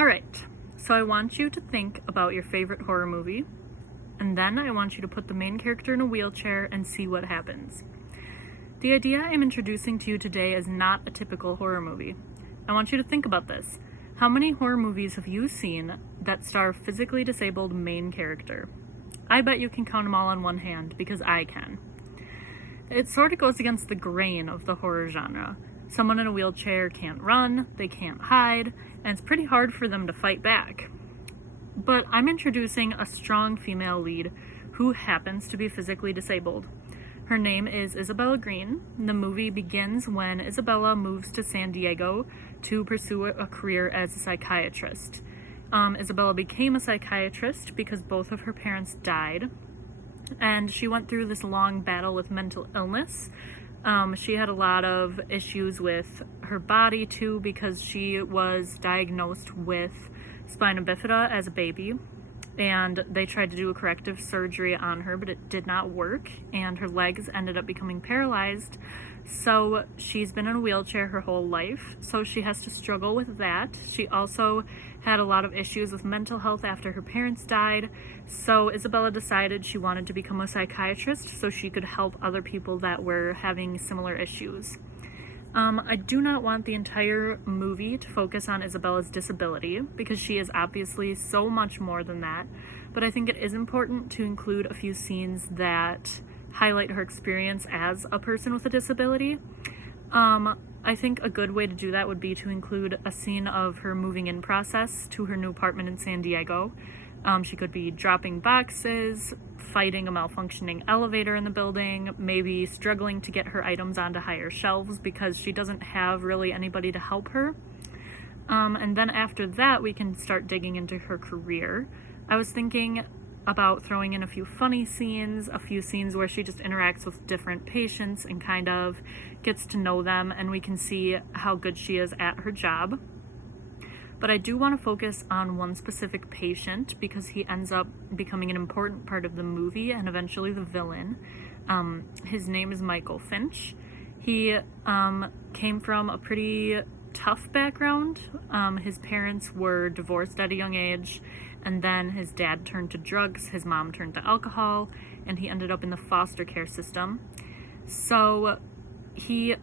Alright, so I want you to think about your favorite horror movie, and then I want you to put the main character in a wheelchair and see what happens. The idea I'm introducing to you today is not a typical horror movie. I want you to think about this. How many horror movies have you seen that star a physically disabled main character? I bet you can count them all on one hand, because I can. It sort of goes against the grain of the horror genre. Someone in a wheelchair can't run, they can't hide, and it's pretty hard for them to fight back. But I'm introducing a strong female lead who happens to be physically disabled. Her name is Isabella Green. The movie begins when Isabella moves to San Diego to pursue a career as a psychiatrist. Isabella became a psychiatrist because both of her parents died, and she went through this long battle with mental illness. She had a lot of issues with her body too, because she was diagnosed with spina bifida as a baby, and they tried to do a corrective surgery on her, but it did not work, and her legs ended up becoming paralyzed. So she's been in a wheelchair her whole life, so she has to struggle with that. She also had a lot of issues with mental health after her parents died, so Isabella decided she wanted to become a psychiatrist so she could help other people that were having similar issues. I do not want the entire movie to focus on Isabella's disability, because she is obviously so much more than that, but I think it is important to include a few scenes that highlight her experience as a person with a disability. I think a good way to do that would be to include a scene of her moving in process to her new apartment in San Diego. She could be dropping boxes, fighting a malfunctioning elevator in the building, maybe struggling to get her items onto higher shelves because she doesn't have really anybody to help her. And then after that, we can start digging into her career. I was thinking about throwing in a few funny scenes, a few scenes where she just interacts with different patients and kind of gets to know them, and we can see how good she is at her job. But I do want to focus on one specific patient because he ends up becoming an important part of the movie and eventually the villain. His name is Michael Finch. He came from a pretty tough background. His parents were divorced at a young age, and then his dad turned to drugs, his mom turned to alcohol, and he ended up in the foster care system. So he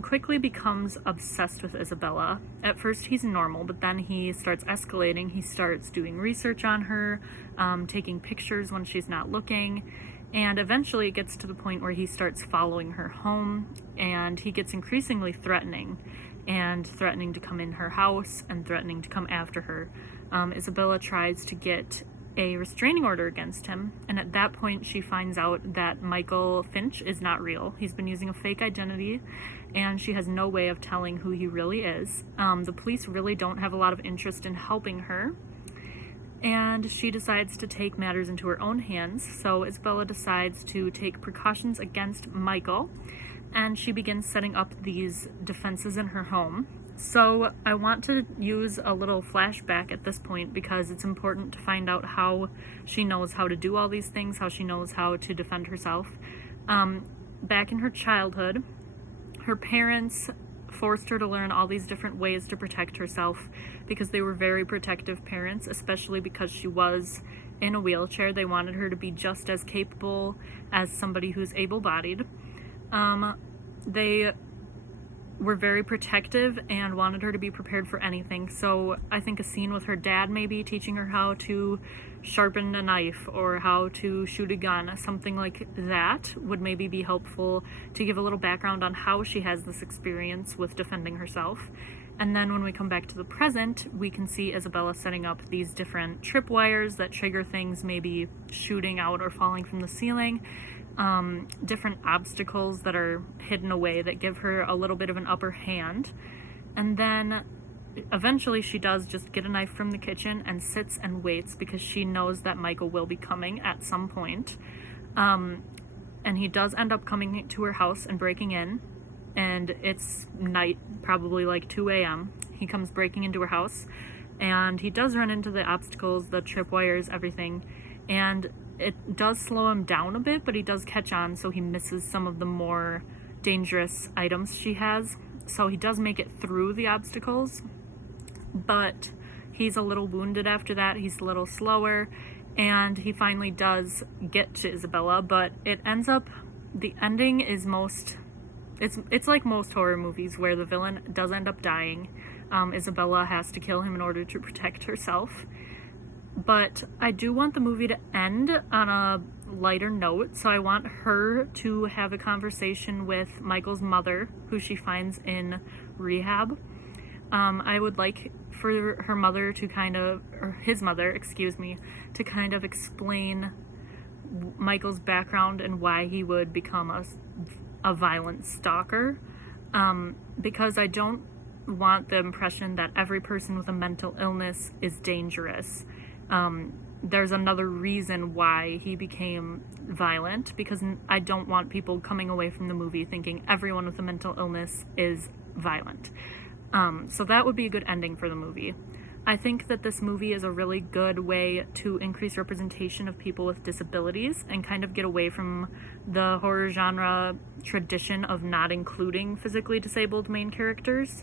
quickly becomes obsessed with Isabella. At first he's normal, but then he starts escalating. He starts doing research on her, taking pictures when she's not looking, and eventually it gets to the point where he starts following her home, and he gets increasingly threatening to come in her house and threatening to come after her. Isabella tries to get a restraining order against him, and at that point she finds out that Michael Finch is not real. He's been using a fake identity, and she has no way of telling who he really is. The police really don't have a lot of interest in helping her, and she decides to take matters into her own hands. So Isabella decides to take precautions against Michael, and she begins setting up these defenses in her home. So I want to use a little flashback at this point because it's important to find out how she knows how to do all these things, how she knows how to defend herself. Back in her childhood, her parents forced her to learn all these different ways to protect herself because they were very protective parents, especially because she was in a wheelchair. They wanted her to be just as capable as somebody who's able-bodied. They were very protective and wanted her to be prepared for anything. So I think a scene with her dad maybe teaching her how to sharpen a knife or how to shoot a gun, something like that, would maybe be helpful to give a little background on how she has this experience with defending herself. And then when we come back to the present, we can see Isabella setting up these different tripwires that trigger things, maybe shooting out or falling from the ceiling. Different obstacles that are hidden away that give her a little bit of an upper hand. And then eventually she does just get a knife from the kitchen and sits and waits because she knows that Michael will be coming at some point. And he does end up coming to her house and breaking in, and it's night, probably like 2 a.m. He comes breaking into her house, and he does run into the obstacles, the tripwires, everything, and it does slow him down a bit, but he does catch on, so he misses some of the more dangerous items she has. So he does make it through the obstacles, but he's a little wounded after that. He's a little slower, and he finally does get to Isabella, but it ends up, the ending is it's like most horror movies where the villain does end up dying. Isabella has to kill him in order to protect herself. But I do want the movie to end on a lighter note, so I want her to have a conversation with Michael's mother, who she finds in rehab. I would like for her mother to or his mother, excuse me, to kind of explain Michael's background and why he would become a violent stalker, because I don't want the impression that every person with a mental illness is dangerous. There's another reason why he became violent, because I don't want people coming away from the movie thinking everyone with a mental illness is violent. So that would be a good ending for the movie. I think that this movie is a really good way to increase representation of people with disabilities and kind of get away from the horror genre tradition of not including physically disabled main characters.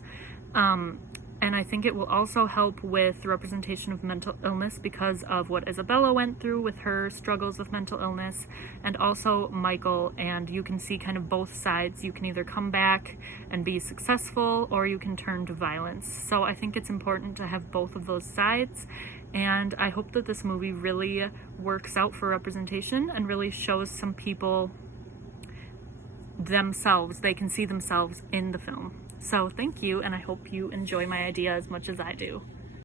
And I think it will also help with the representation of mental illness because of what Isabella went through with her struggles with mental illness, and also Michael, and you can see kind of both sides. You can either come back and be successful, or you can turn to violence. So I think it's important to have both of those sides, and I hope that this movie really works out for representation and really shows some people themselves. They can see themselves in the film. So thank you, and I hope you enjoy my idea as much as I do.